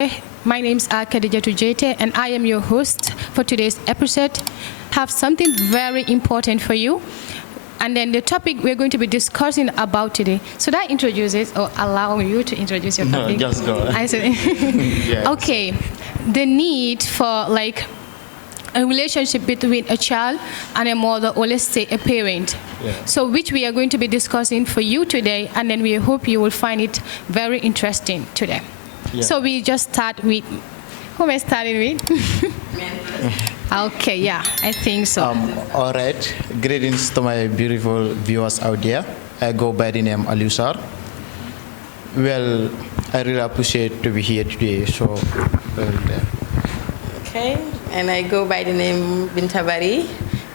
My name is Khadija Tujete, and I am your host for today's episode. Have something very important for you, and then the topic we're going to be discussing about today. Should I introduce it or allow you to introduce your No, topic? just go. I said, Yes. okay. The need for like a relationship between a child and a mother, or let's say a parent. Yeah. So which we are going to be discussing for you today, and then we hope you will find it very interesting today. Yeah. So we just start with, who am I starting with? Okay, yeah, I think so. All right. Greetings to my beautiful viewers out there. I go by the name Alusar. Well, I really appreciate to be here today. So, Okay, and I go by the name Bintabari.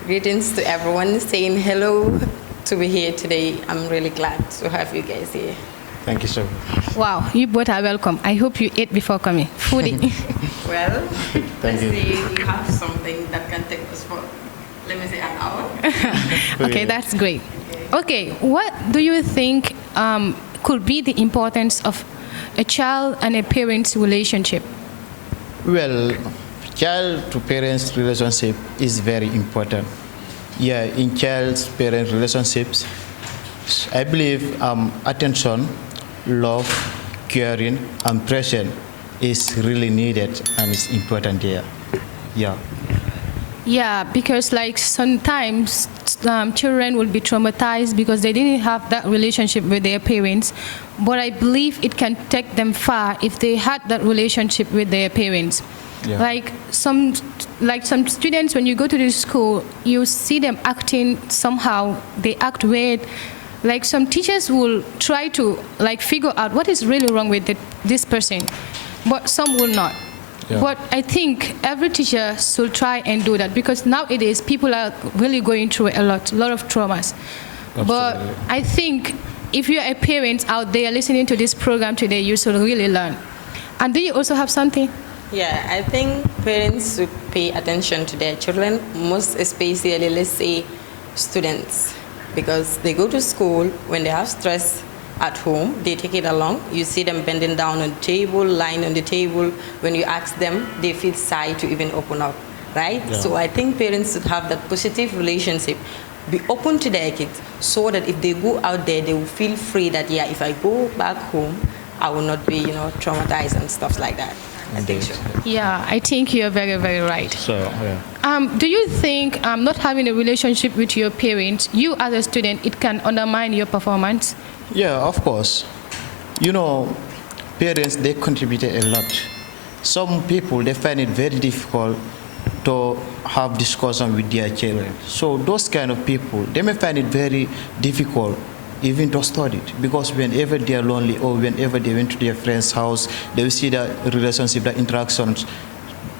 Greetings to everyone, saying hello to be here today. I'm really glad to have you guys here. thank you so much. Wow, you both are welcome. I hope you ate before coming. Foodie. Well, Thank let's you. see, we have something that can take us for, let me say, an hour. Okay, that's great. Okay, what do you think could be the importance of a child and a parent's relationship? Well, child to parents relationship is very important. Yeah, in child's parent relationships, I believe attention, love, caring, and presence is really needed and is important there. Yeah. Yeah, because like sometimes children will be traumatized because they didn't have that relationship with their parents. But I believe it can take them far if they had that relationship with their parents. Yeah. Like some students, when you go to the school, you see them acting somehow. They act weird. Like some teachers will try to like figure out what is really wrong with this person, but some will not. Yeah. But I think every teacher should try and do that because nowadays people are really going through a lot of traumas. But Absolutely. I think if you're a parent out there listening to this program today, you should really learn. And do you also have something? Yeah, I think parents should pay attention to their children, most especially, let's say, students, because they go to school when they have stress at home, they take it along. You see them bending down on the table, lying on the table. When you ask them, they feel shy to even open up, right? Yeah. So I think parents should have that positive relationship, be open to their kids, so that if they go out there, they will feel free that, yeah, if I go back home, I will not be, traumatized and stuff like that. I think so. Yeah, I think you're very, very right. So, yeah. Do you think not having a relationship with your parents, you as a student, it can undermine your performance? Yeah, of course. Parents, they contributed a lot. Some people, they find it very difficult to have discussion with their children. So those kind of people, they may find it very difficult even to study it, because whenever they are lonely or whenever they went to their friend's house, they will see the relationship, the interactions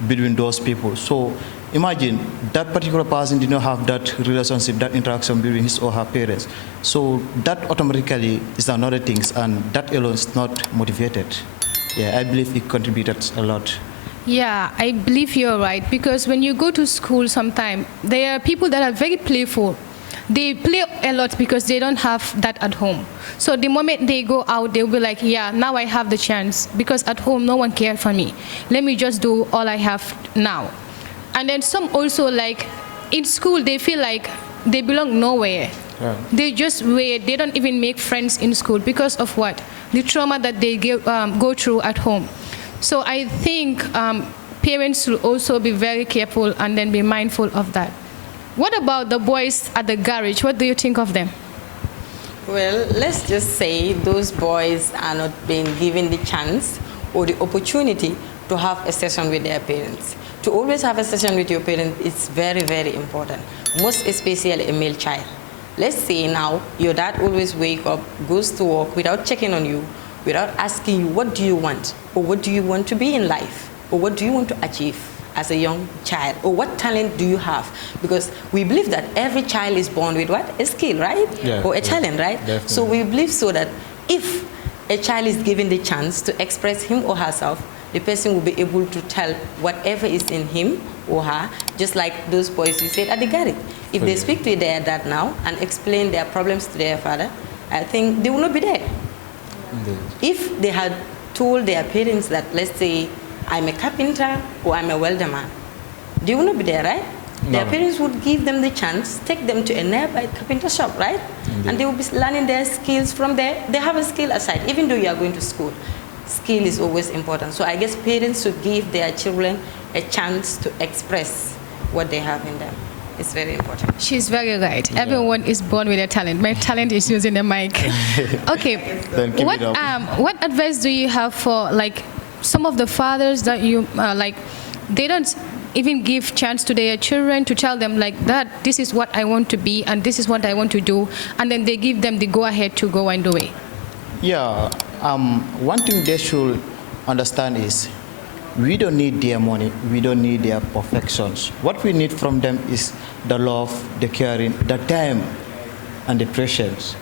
between those people. So imagine that particular person did not have that relationship, that interaction between his or her parents. So that automatically is another thing, and that alone is not motivated. Yeah, I believe it contributed a lot. Yeah, I believe you're right because when you go to school sometime, there are people that are very playful. They play a lot because they don't have that at home. So the moment they go out, they'll be like, yeah, now I have the chance because at home no one cared for me. Let me just do all I have now. And then some also like in school, they feel like they belong nowhere. Yeah. They just wait. They don't even make friends in school because of what? The trauma that they go through at home. So I think parents should also be very careful and then be mindful of that. What about the boys at the garage? What do you think of them? Well, let's just say those boys are not being given the chance or the opportunity to have a session with their parents. To always have a session with your parents is very, very important, most especially a male child. Let's say now your dad always wake up, goes to work without checking on you, without asking you what do you want, or what do you want to be in life, or what do you want to achieve as a young child, or what talent do you have? Because we believe that every child is born with what? A skill, right? Yeah, or a yeah, talent, right? definitely. So we believe so that if a child is given the chance to express him or herself, the person will be able to tell whatever is in him or her, just like those boys you said at the garage. If they speak to their dad now and explain their problems to their father, I think they will not be there. If they had told their parents that, let's say, I'm a carpenter or I'm a welder man, they will not be there, right? Their No. parents would give them the chance, take them to a nearby carpenter shop, right? Indeed. And they will be learning their skills from there. They have a skill aside, even though you are going to school. Skill is always important. So I guess parents should give their children a chance to express what they have in them. It's very important. She's very right. Everyone is born with a talent. My talent is using the mic. Okay. Then keep What it up. what advice do you have for like some of the fathers that you like? They don't even give chance to their children to tell them like that. This is what I want to be, and this is what I want to do, and then they give them the go ahead to go and do it. Yeah, one thing they should understand is we don't need their money, we don't need their perfections. What we need from them is the love, the caring, the time, and the patience.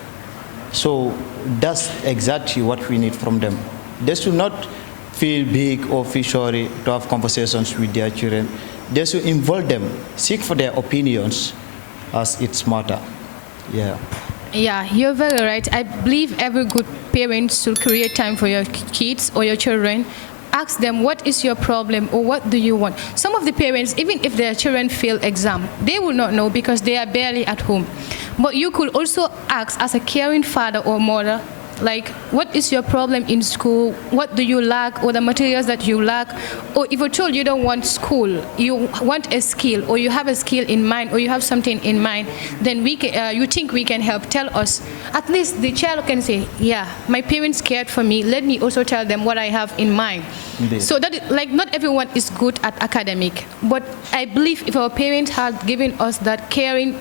So that's exactly what we need from them. They should not feel big or feel sorry to have conversations with their children. They should involve them, seek for their opinions as it's matter. Yeah. Yeah, you're very right. I believe every good parent should create time for your kids or your children. Ask them, what is your problem or what do you want? Some of the parents, even if their children fail exam, they will not know because they are barely at home. But you could also ask as a caring father or mother, like, what is your problem in school? What do you lack, or the materials that you lack? Or if you're told you don't want school, you want a skill, or you have a skill in mind, or you have something in mind, then you think we can help. Tell us. At least the child can say, yeah, my parents cared for me. Let me also tell them what I have in mind. Indeed. So that, like, not everyone is good at academic, but I believe if our parents had given us that caring,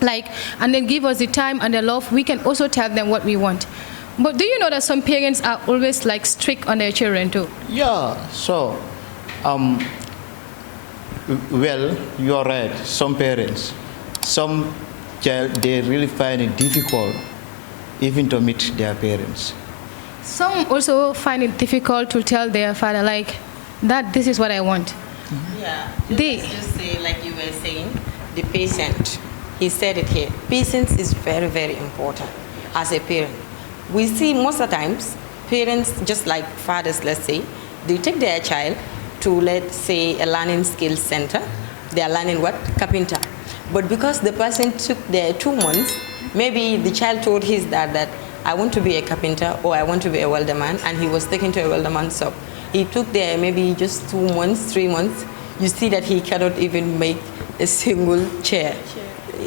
like, and then give us the time and the love, we can also tell them what we want. But do you know that some parents are always like strict on their children too? Yeah, so, well, you're right. Some parents, some child, they really find it difficult even to meet their parents. Some also find it difficult to tell their father, like, that this is what I want. Yeah. They- Let's just say, like you were saying, the patient. He said it here. Patience is very, very important as a parent. We see most of the times, parents, just like fathers, let's say, they take their child to, let's say, a learning skills center. They are learning what? Carpenter. But because the person took their 2 months, maybe the child told his dad that, I want to be a carpenter or I want to be a welder man, and he was taken to a welder man shop. He took there maybe just 2 months, 3 months. You see that he cannot even make a single chair.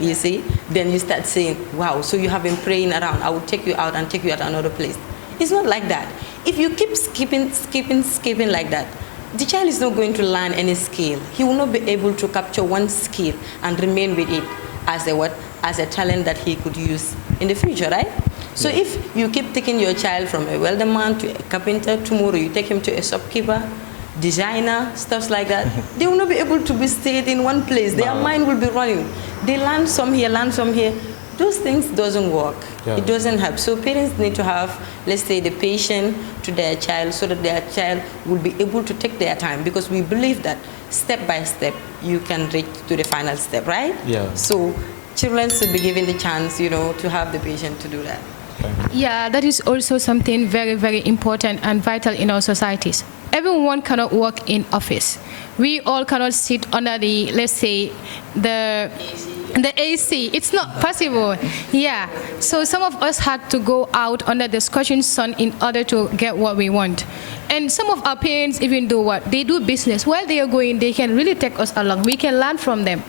You see, then you start saying, wow, so you have been praying around, I will take you out and take you at another place. It's not like that. If you keep skipping like that, the child is not going to learn any skill. He will not be able to capture one skill and remain with it as a what? As a talent that he could use in the future, right? So if you keep taking your child from a welder man to a carpenter, tomorrow you take him to a shopkeeper, designer, stuff like that, they will not be able to be stayed in one place. Their mind will be running. They learn some here, learn some here. Those things doesn't work. Yeah. It doesn't help. So parents need to have, let's say, the patience to their child so that their child will be able to take their time, because we believe that step by step you can reach to the final step, right? Yeah. So children should be given the chance, to have the patience to do that. Yeah, that is also something very, very important and vital in our societies. Everyone cannot work in office. We all cannot sit under the, let's say, the AC. It's not possible. Yeah. So some of us had to go out under the scorching sun in order to get what we want. And some of our parents even do what? They do business. While they are going, they can really take us along. We can learn from them.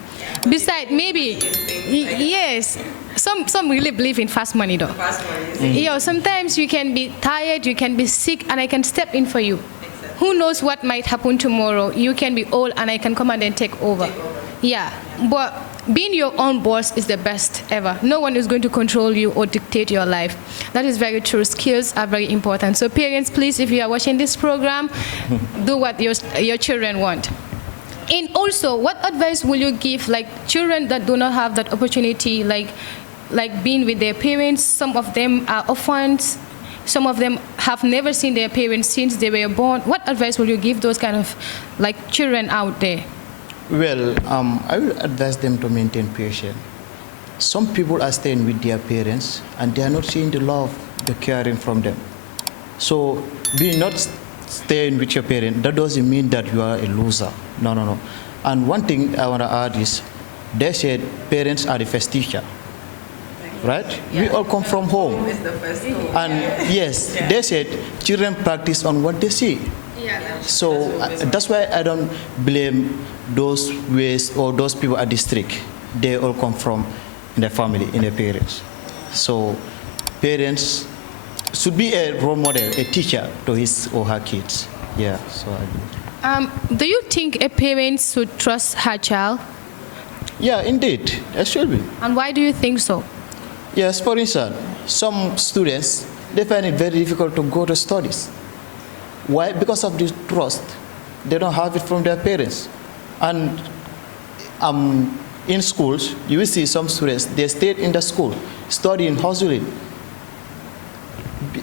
Besides, maybe, yes, some really believe in fast money though. Sometimes you can be tired, you can be sick, and I can step in for you. Who knows what might happen tomorrow? You can be old and I can come and then take over. Yeah, but being your own boss is the best ever. No one is going to control you or dictate your life. That is very true. Skills are very important. So parents, please, if you are watching this program, do what your children want. And also, what advice will you give, like, children that do not have that opportunity, like being with their parents? Some of them are orphans. Some of them have never seen their parents since they were born. What advice will you give those kind of, like, children out there? Well, I will advise them to maintain patience. Some people are staying with their parents and they are not seeing the love, the caring from them. So being not staying with your parent, that doesn't mean that you are a loser. No, no, no. And one thing I want to add is, they said parents are the first teacher, right? We all come from home. And yes, they said children practice on what they see. So that's why I don't blame those ways or those people at the district. They all come from their family, in their parents. So parents should be a role model, a teacher to his or her kids. Yeah, so I do. Do you think a parent should trust her child? Yeah, indeed, it should be. And why do you think so? Yes, for instance, some students, they find it very difficult to go to studies. Why? Because of this trust. They don't have it from their parents. And in schools, you will see some students, they stayed in the school, studying, hustling.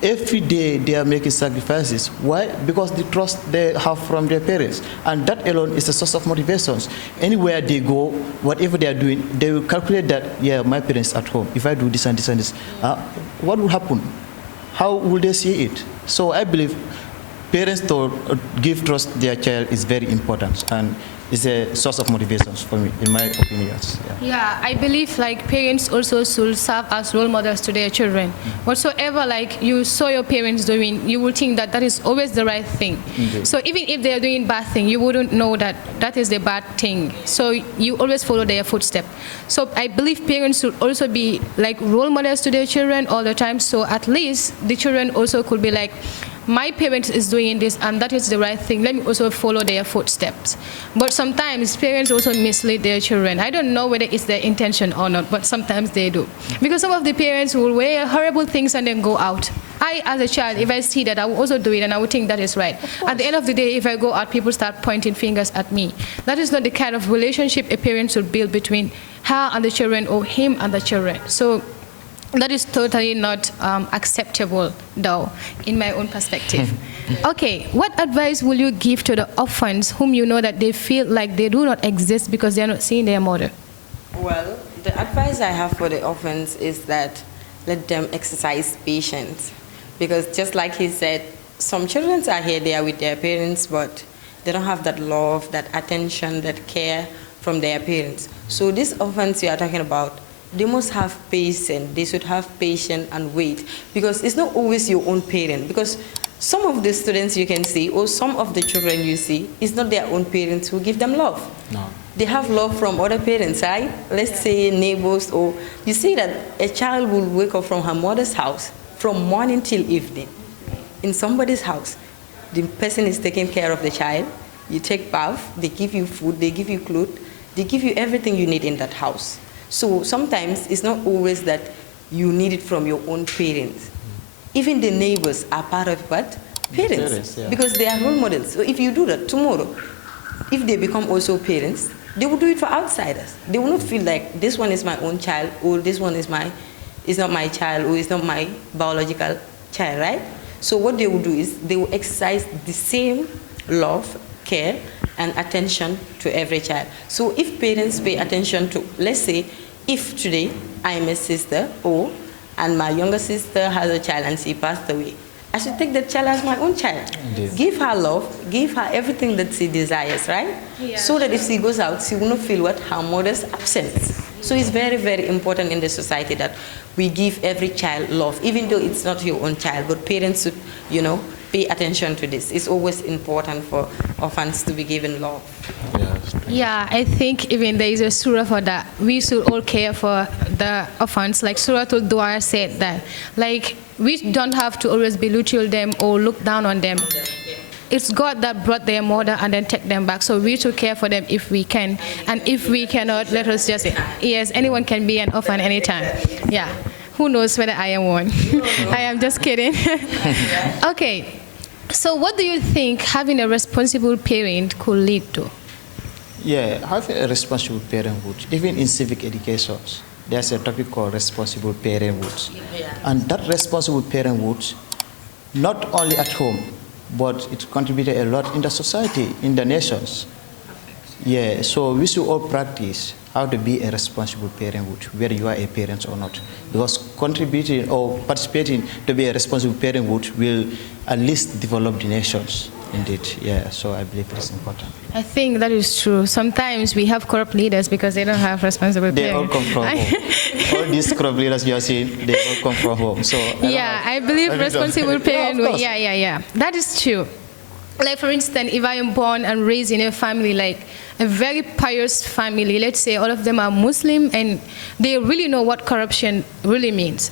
Every day they are making sacrifices. Why? Because the trust they have from their parents. And that alone is a source of motivations. Anywhere they go, whatever they are doing, they will calculate that, yeah, my parents at home, if I do this and this and this, what will happen? How will they see it? So I believe parents to give trust their child is very important, and is a source of motivations for me, in my opinions. Yeah, I believe like parents also should serve as role models to their children. Whatsoever like you saw your parents doing, you will think that that is always the right thing. Indeed. So even if they are doing bad thing, you wouldn't know that that is the bad thing. So you always follow their footsteps. So I believe parents should also be like role models to their children all the time. So at least the children also could be like, my parents is doing this and that is the right thing. Let me also follow their footsteps. But sometimes parents also mislead their children. I don't know whether it's their intention or not, but sometimes they do. Because some of the parents will wear horrible things and then go out. I, as a child, if I see that, I will also do it and I would think that is right. At the end of the day, if I go out, people start pointing fingers at me. That is not the kind of relationship a parent should build between her and the children or him and the children. So that is totally not acceptable, though, in my own perspective. Okay, what advice will you give to the orphans whom you know that they feel like they do not exist because they are not seeing their mother? Well, the advice I have for the orphans is that let them exercise patience. Because just like he said, some children are here, they are with their parents, but they don't have that love, that attention, that care from their parents. So these orphans you are talking about, they must have patience. They should have patience and wait, because it's not always your own parent. Because some of the students you can see, or some of the children you see, it's not their own parents who give them love. No. They have love from other parents, right? Let's say neighbors, or you see that a child will wake up from her mother's house from morning till evening in somebody's house. The person is taking care of the child. You take bath, they give you food, they give you clothes, they give you everything you need in that house. So sometimes it's not always that you need it from your own parents. Even the neighbors are part of what? Parents. Yeah. Because they are role models. So if you do that tomorrow, if they become also parents, they will do it for outsiders. They will not feel like this one is my own child, or this one is not my child, or is not my biological child, right? So what they will do is they will exercise the same love, care, and attention to every child. So if parents pay attention to, let's say, if today I am a sister, and my younger sister has a child and she passed away, I should take that child as my own child. Indeed. Give her love, give her everything that she desires, right? Yeah. So that if she goes out, she will not feel what? Her mother's absence. So it's very, very important in the society that we give every child love, even though it's not your own child, but parents should, pay attention to this. It's always important for orphans to be given love. Yes. Yeah, I think even there is a surah for that. We should all care for the orphans. Like Surah Al-Du'a said that, like, we don't have to always belittle them or look down on them. It's God that brought their mother and then take them back. So we should care for them if we can. And if we cannot, let us just say, yes, anyone can be an orphan anytime. Yeah. Who knows whether I am one? I am just kidding. Okay. So what do you think having a responsible parent could lead to? Yeah, having a responsible parenthood, even in civic education, there's a topic called responsible parenthood. Yeah. And that responsible parenthood, not only at home, but it contributed a lot in the society, in the nations. Yeah, so we should all practice how to be a responsible parenthood, whether you are a parent or not. Because contributing or participating to be a responsible parenthood will at least develop the nations. Indeed, yeah, so I believe it's important. I think that is true. Sometimes we have corrupt leaders because they don't have responsible They all parents. come from home. All these corrupt leaders you are seeing, they all come from home. So I believe responsible parent. Yeah, of course. Yeah. That is true. Like for instance, if I am born and raised in a family like a very pious family, let's say all of them are Muslim and they really know what corruption really means.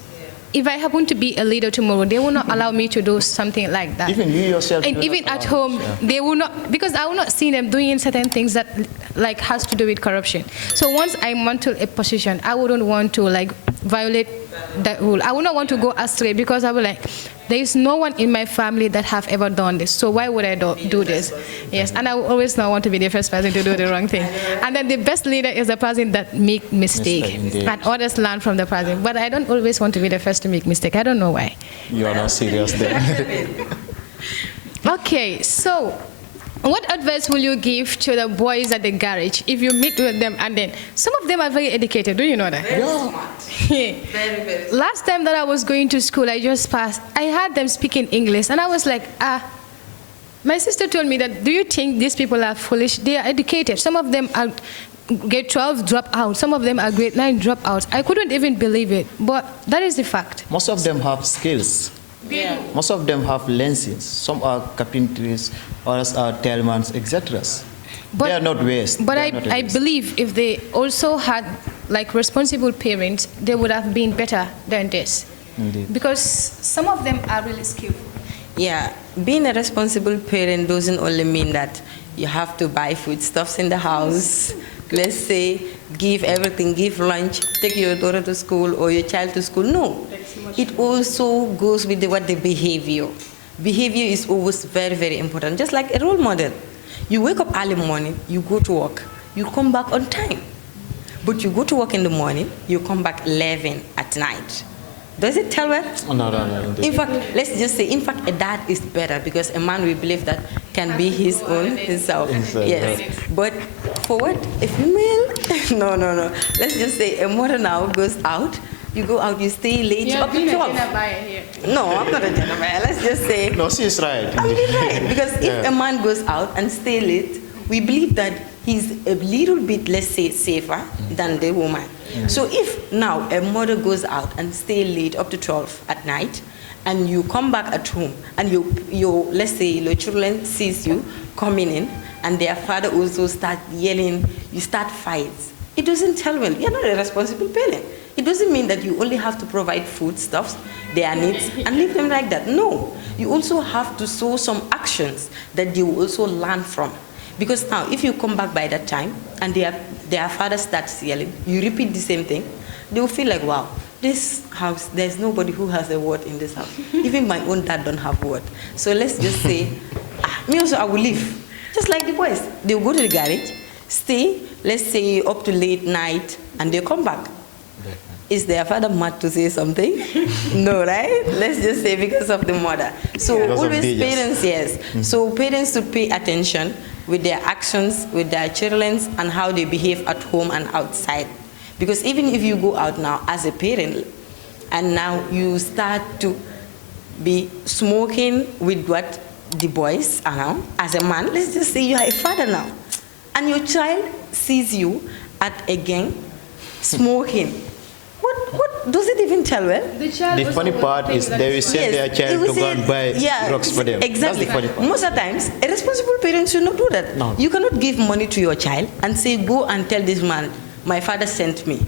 If I happen to be a leader tomorrow, they will not allow me to do something like that. Even you yourself. And do even not at allow home, it, yeah. they will not, because I will not see them doing certain things that like has to do with corruption. So once I mantle a position, I wouldn't want to like violate that rule. I would not want to go astray because I would like, there is no one in my family that have ever done this. So why would I do this? Yes, and I will always not want to be the first person to do the wrong thing. And then the best leader is the person that make mistake, Indeed. and others learn from the person. But I don't always want to be the first to make mistake. I don't know why. You are not serious then. Okay, so what advice will you give to the boys at the garage if you meet with them and then some of them are very educated, do you know that? Very, very. Last time that I was going to school, I just passed, I had them speaking English and I was like, my sister told me that, do you think these people are foolish? They are educated. Some of them are grade 12 drop out. Some of them are grade 9 drop out. I couldn't even believe it, but that is the fact. Most of them have skills. Yeah. Most of them have lenses. Some are carpenters, others are tailmans, etc. They are not waste. But They are not I waste. believe if they also had like responsible parents, they would have been better than this. Indeed. Because some of them are really skillful. Yeah, being a responsible parent doesn't only mean that you have to buy foodstuffs in the house. Let's say, give everything, give lunch, take your daughter to school or your child to school. No, it also goes with the behavior. Behavior is always very, very important, just like a role model. You wake up early morning, you go to work, you come back on time. But you go to work in the morning, you come back 11 at night. Does it tell well? No, indeed. In fact, let's just say, in fact, a dad is better because a man, we believe that can be his own himself. Yes. But for what? A female? No. Let's just say a mother now goes out. You go out, you stay late up to 12. No, I'm not a gentleman. Let's just say. No, she is right. I'm being right. Because if a man goes out and stay late, we believe that he's a little bit, let's say, safer than the woman. So if now a mother goes out and stay late up to 12 at night, and you come back at home, and your let's say your children sees you coming in, and their father also start yelling, you start fights. It doesn't tell well. You're not a responsible parent. It doesn't mean that you only have to provide foodstuffs, their needs, and leave them like that. No, you also have to show some actions that they will also learn from. Because now, if you come back by that time and their father starts yelling, you repeat the same thing, they will feel like, wow, this house, there's nobody who has a word in this house. Even my own dad don't have a word. So let's just say, me also, I will leave. Just like the boys. They will go to the garage, stay, let's say up to late night, and they come back. Is their father mad to say something? No, right? Let's just say because of the mother. So Because of always dangers. parents, yes. So parents should pay attention with their actions, with their children, and how they behave at home and outside. Because even if you go out now as a parent, and now you start to be smoking with what the boys are now, as a man, let's just say you are a father now, and your child sees you at a gang smoking. What does it even tell well? The funny part is they will send their child to go and buy drugs for them. Exactly. That's the funny part. Most of the times, a responsible parent should not do that. No. You cannot give money to your child and say, go and tell this man, my father sent me.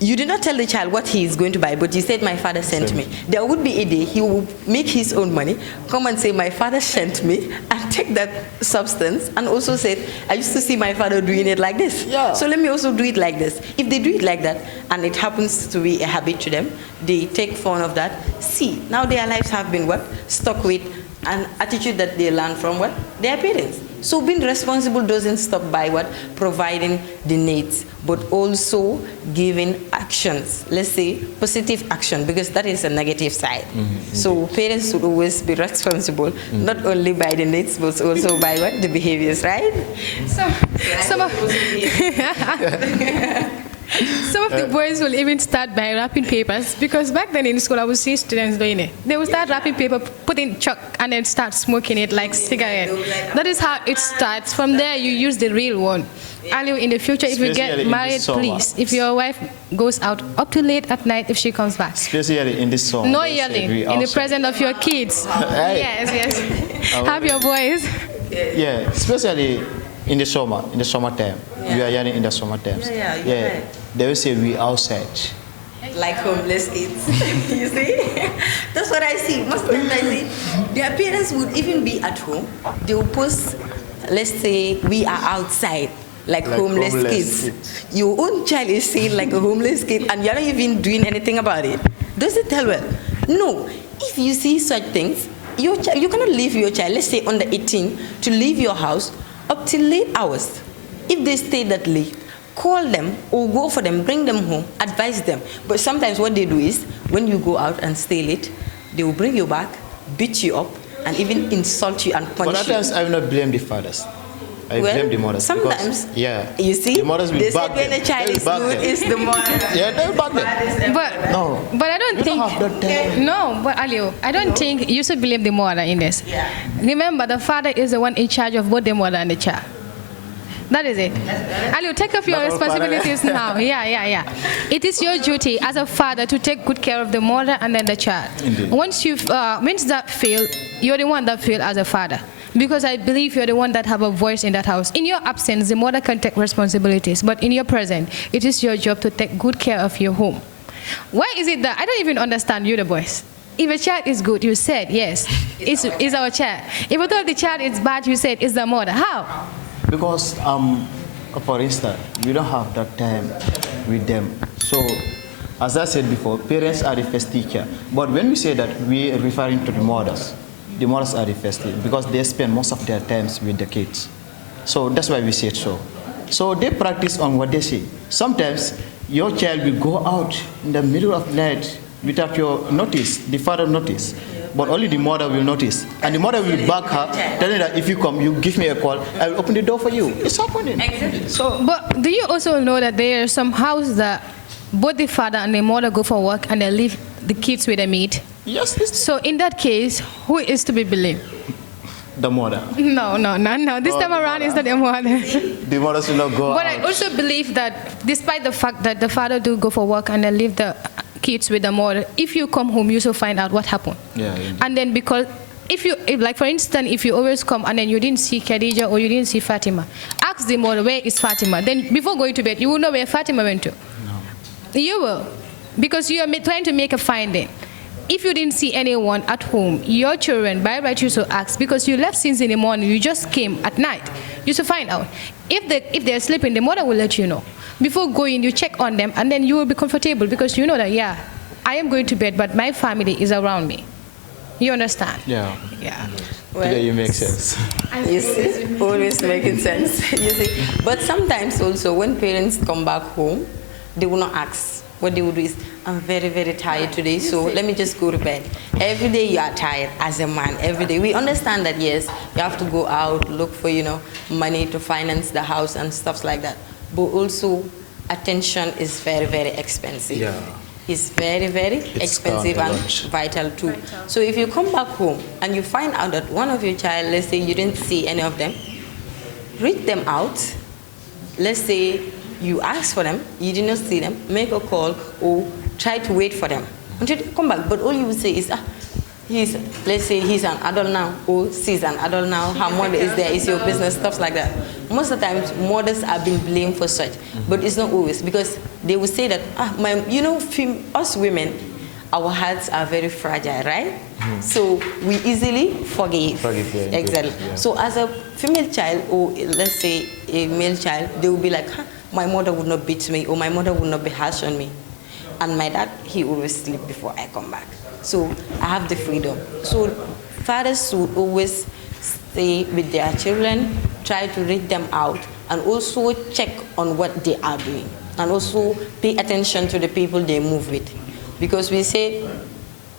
You did not tell the child what he is going to buy, but you said, my father sent me. There would be a day he will make his own money, come and say, my father sent me, and take that substance, and also say, I used to see my father doing it like this. Yeah. So let me also do it like this. If they do it like that, and it happens to be a habit to them, they take fun of that. See, now their lives have been what? Stuck with an attitude that they learn from what? Their parents. So being responsible doesn't stop by what? Providing the needs, but also giving actions. Let's say positive action, because that is a negative side. So parents should always be responsible, not only by the needs, but also by what? The behaviors, right? Some of some of the boys will even start by wrapping papers, because back then in school I would see students doing it. They would start wrapping paper, put in chalk, and then start smoking it like cigarette. That is how it starts. From there you use the real one. Earlier in the future, if you Especially get in married, this summer. please, if your wife goes out up to late at night, if she comes back, Especially in this song. no they said yelling we in the outside. presence of your kids. Hey. Yes. Have your voice. Yeah, especially in the summertime. We are yelling in the summertime. Yeah, you're right. They will say we outside. Like homeless kids. You see? That's what I see. Most times I see their parents would even be at home. They will post, let's say, we are outside, like homeless kids. Your own child is seen like a homeless kid and you're not even doing anything about it. Does it tell well? No. If you see such things, you cannot leave your child, let's say under 18, to leave your house up till late hours. If they stay that late, call them or go for them, bring them home, advise them. But sometimes what they do is, when you go out and stay late, they will bring you back, beat you up, and even insult you and But punish at you. times I will not blame the fathers. I blame the mothers. Sometimes, Because, you see, the mothers will they say back when them. a child They will is back good, them. it's the mother. Yeah, they will back them. But No. But I don't You think. don't have that time. No, but Alio, I don't think you should blame the mother in this. Yeah. Remember, the father is the one in charge of both the mother and the child. That is it. Alio, take up your Not all responsibilities now. Yeah. It is your duty as a father to take good care of the mother and then the child. Indeed. Once that fail, you're the one that fail as a father. Because I believe you're the one that have a voice in that house. In your absence, the mother can take responsibilities. But in your presence, it is your job to take good care of your home. Why is it that I don't even understand you, the boys? If a child is good, you said yes, it's our child. If I thought the child is bad, you said it's the mother. How? Because, for instance, we don't have that time with them. So, as I said before, parents are the first teacher. But when we say that, we are referring to the mothers. The mothers are the first teacher because they spend most of their times with the kids. So that's why we say it so. So they practice on what they say. Sometimes your child will go out in the middle of the night without your notice, the father notice. But only the mother will notice. And the mother will back her, telling her, if you come, you give me a call, I will open the door for you. It's happening. Exactly. So, But do you also know that there are some houses that both the father and the mother go for work and they leave the kids with a maid? yes, it's So in that case, who is to be believed? the mother. No. This Oh, time the around, it's not the mother. The mothers will not go But out. I also believe that despite the fact that the father do go for work and then leave the kids with the mother, if you come home, you also find out what happened. Yeah, indeed. And then because like for instance, if you always come and then you didn't see Khadija or you didn't see Fatima, ask the mother, where is Fatima? Then before going to bed, you will know where Fatima went to. No. You will. Because you are trying to make a finding. If you didn't see anyone at home, your children, by right, you should ask, because you left since in the morning, you just came at night. You should find out. If they're sleeping, the mother will let you know. Before going, you check on them, and then you will be comfortable, because you know that, yeah, I am going to bed, but my family is around me. You understand? Yeah. Yeah. Today you make sense. You see, always making sense. You see, but sometimes also when parents come back home, they will not ask. What they would do is, I'm very, very tired today, so let me just go to bed. Every day you are tired as a man, every day. We understand that, yes, you have to go out, look for, money to finance the house and stuff like that. But also, attention is very, very expensive. Yeah. It's very, very expensive gone a and lot. vital too. So if you come back home and you find out that one of your child, let's say you didn't see any of them, read them out. Let's say you ask for them, you did not see them, make a call or try to wait for them until they come back. But all you would say is, let's say he's an adult now or she's an adult now, her mother is there, it's your business, stuff like that. Most of the times, mothers are being blamed for such, but it's not always, because they will say that, us women, our hearts are very fragile, right? So we easily forgive. Forgive, yeah, exactly. yeah. So as a female child, or let's say a male child, they will be like, my mother would not beat me, or my mother would not be harsh on me. And my dad, he always sleep before I come back. So I have the freedom. So fathers should always stay with their children, try to read them out, and also check on what they are doing, and also pay attention to the people they move with. Because we say,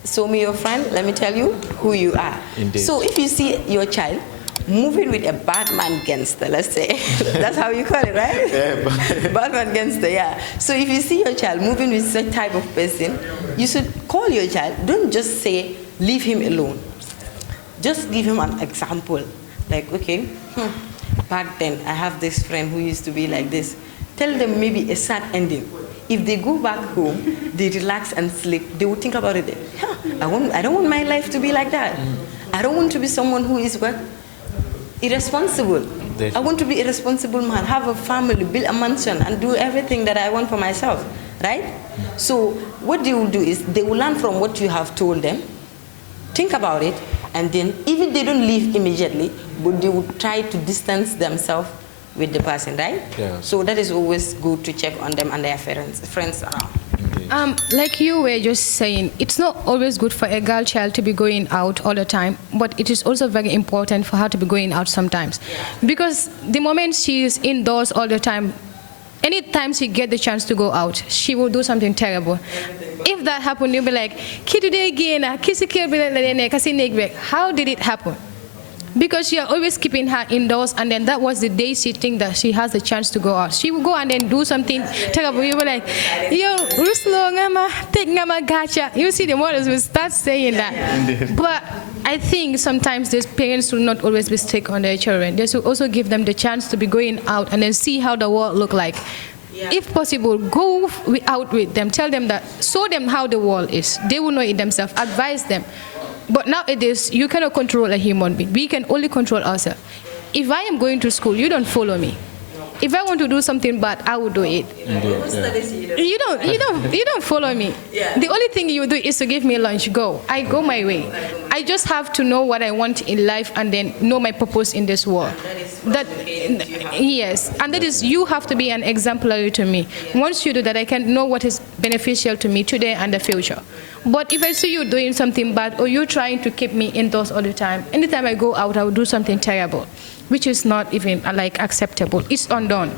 show me your friend, let me tell you who you are. Indeed. So if you see your child moving with a bad man gangster, let's say, that's how you call it, right? Yeah, Bad man gangster, yeah. So if you see your child moving with such type of person, you should call your child. Don't just say, leave him alone. Just give him an example. Like, okay, back then I have this friend who used to be like this. Tell them maybe a sad ending. If they go back home, they relax and sleep, they will think about it. Yeah, I don't want my life to be like that. I don't want to be someone who is what? Irresponsible. I want to be a responsible man, have a family, build a mansion, and do everything that I want for myself, right? So what they will do is they will learn from what you have told them, think about it, and then even they don't leave immediately, but they will try to distance themselves with the person, right? Yeah. So that is always good to check on them and their friends around. Like you were just saying, it's not always good for a girl child to be going out all the time, but it is also very important for her to be going out sometimes. Because the moment she is indoors all the time, anytime she gets the chance to go out, she will do something terrible. If that happens, you'll be like, how did it happen? Because you are always keeping her indoors, and then that was the day she thinks that she has a chance to go out. She will go and then do something terrible. You will like, yo, Ruslo, ngama, take ngama gacha. You see, the mothers will start saying that. Yeah. But I think sometimes these parents will not always be strict on their children. They should also give them the chance to be going out and then see how the world look like. Yeah. If possible, go out with them. Tell them that, show them how the world is. They will know it themselves. Advise them. But nowadays, you cannot control a human being. We can only control ourselves. If I am going to school, you don't follow me. If I want to do something bad, I will do it. Indeed, You don't follow me. Yeah. The only thing you do is to give me lunch. Go. I go my way. I just have to know what I want in life and then know my purpose in this world. Yes, and that is, you have to be an exemplary to me. Once you do that, I can know what is beneficial to me today and the future. But if I see you doing something bad or you're trying to keep me indoors all the time, anytime I go out, I will do something terrible, which is not even like acceptable. It's undone.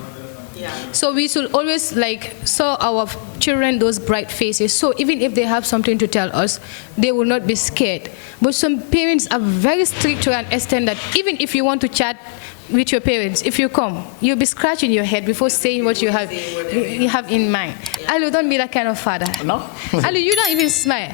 Yeah. So we should always like show our children those bright faces. So even if they have something to tell us, they will not be scared. But some parents are very strict to an extent that even if you want to chat with your parents, if you come, you'll be scratching your head before saying what you have in mind. Yeah. Alu, don't be that kind of father. No? Alu, you don't even smile.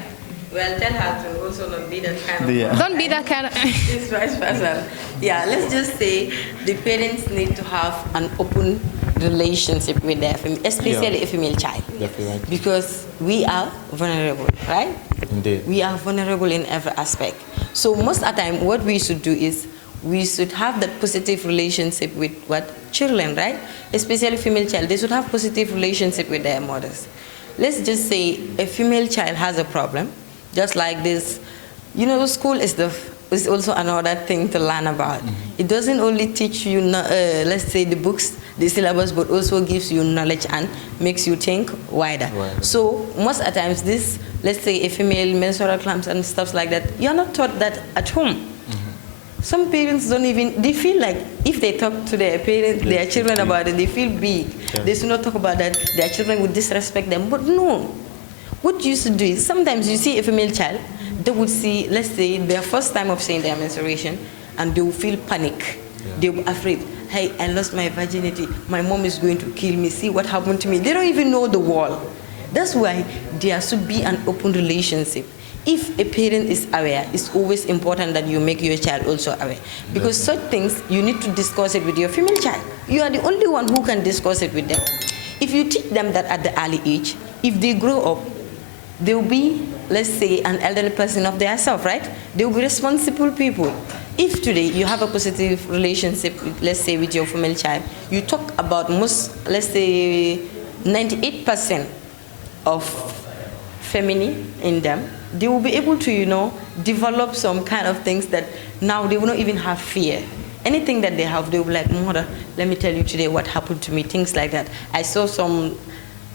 Well, tell her to also not be that kind of Yeah. Don't be that kind of... It's vice versa. Yeah, let's just say the parents need to have an open relationship with their family, especially a female child. Definitely. Because we are vulnerable, right? Indeed. We are vulnerable in every aspect. So most of the time, what we should do is we should have that positive relationship with what? Children, right? Especially female child. They should have positive relationship with their mothers. Let's just say a female child has a problem, just like this. You know, school is also another thing to learn about. Mm-hmm. It doesn't only teach you, let's say, the books, the syllabus, but also gives you knowledge and makes you think wider. So most of the times, this, let's say, a female menstrual cramps and stuff like that, you're not taught that at home. Some parents don't even, they feel like if they talk to their parents, their children about it, they feel big. Yeah. They should not talk about that, their children would disrespect them. But no. What you should do is, sometimes you see a female child, they would see, let's say, their first time of seeing their menstruation, and they will feel panic. Yeah. They'll be afraid. Hey, I lost my virginity. My mom is going to kill me. See what happened to me. They don't even know the wall. That's why there should be an open relationship. If a parent is aware, it's always important that you make your child also aware. Because such things, you need to discuss it with your female child. You are the only one who can discuss it with them. If you teach them that at the early age, if they grow up, they will be, let's say, an elderly person of their self, right? They will be responsible people. If today you have a positive relationship, with, let's say, with your female child, you talk about most, let's say, 98% of feminine in them, they will be able to, you know, develop some kind of things that now they will not even have fear. Anything that they have, they will be like, mother, let me tell you today what happened to me, things like that. I saw some,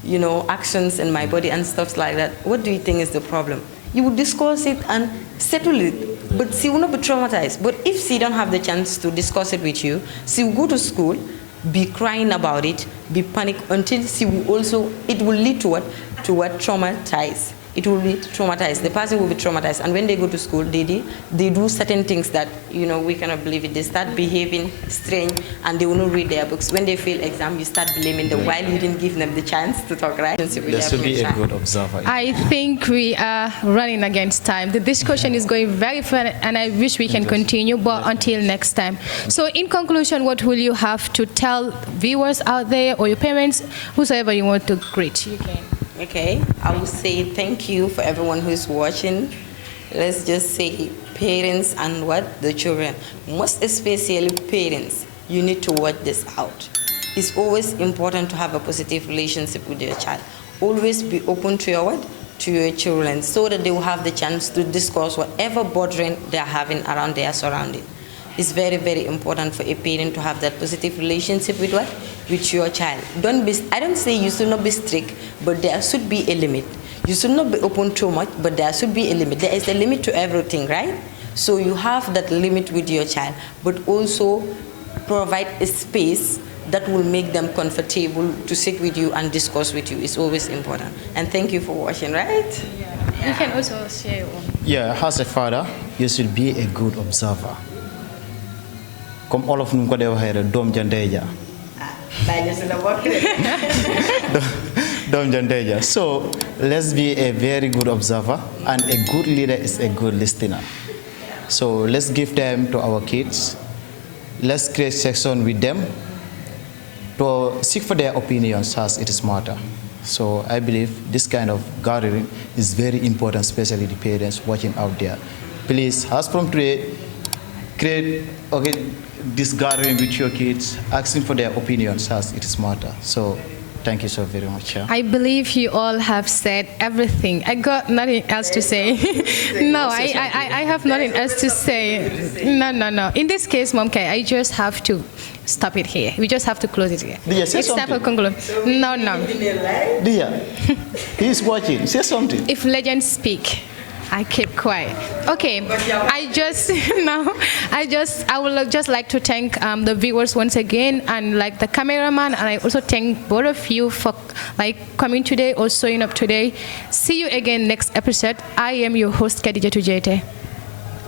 you know, actions in my body and stuff like that. What do you think is the problem? You would discuss it and settle it. But she will not be traumatized. But if she don't have the chance to discuss it with you, she will go to school, be crying about it, be panicked until she will also, it will lead to what? To what? Traumatized. It will be traumatized. The person will be traumatized. And when they go to school, they do certain things that, we cannot believe it. They start behaving strange and they will not read their books. When they fail exam, you start blaming them while you didn't give them the chance to talk, right? There should be a good observer. I think we are running against time. The discussion is going very far, and I wish we can continue, but until next time. So in conclusion, what will you have to tell viewers out there or your parents, whosoever you want to greet? You can. Okay, I will say thank you for everyone who is watching. Let's just say parents and what? The children. Most especially parents, you need to watch this out. It's always important to have a positive relationship with your child. Always be open to your what? To your children, so that they will have the chance to discuss whatever bothering they're having around their surrounding. It's very, very important for a parent to have that positive relationship with what? With your child. I don't say you should not be strict, but there should be a limit. You should not be open too much, but there should be a limit. There is a limit to everything, right? So you have that limit with your child, but also provide a space that will make them comfortable to sit with you and discuss with you. It's always important. And thank you for watching, right? Yeah. You can also share your own. Yeah, as a father, you should be a good observer. Comme olof nu ko de waxee dom ja ndeja dom ja ndeja. So let's be a very good observer, and a good leader is a good listener. So let's give time to our kids. Let's create section with them to seek for their opinions as it is matter. So I believe this kind of gathering is very important, especially the parents watching out there. Please, as from today, create this gathering with your kids, asking for their opinions as it is matter. So thank you so very much. Yeah. I believe you all have said everything. I got nothing else to say. No, I have nothing else to say. No. In this case, Mom K, I just have to stop it here. We just have to close it here. Dia, say it's time for something. conclusion. No. Dia, he's watching. Say something. If legends speak, I keep quiet. Okay, I would just like to thank the viewers once again, and like the cameraman, and I also thank both of you for coming today or showing up today. See you again next episode. I am your host, Khadija Tujete.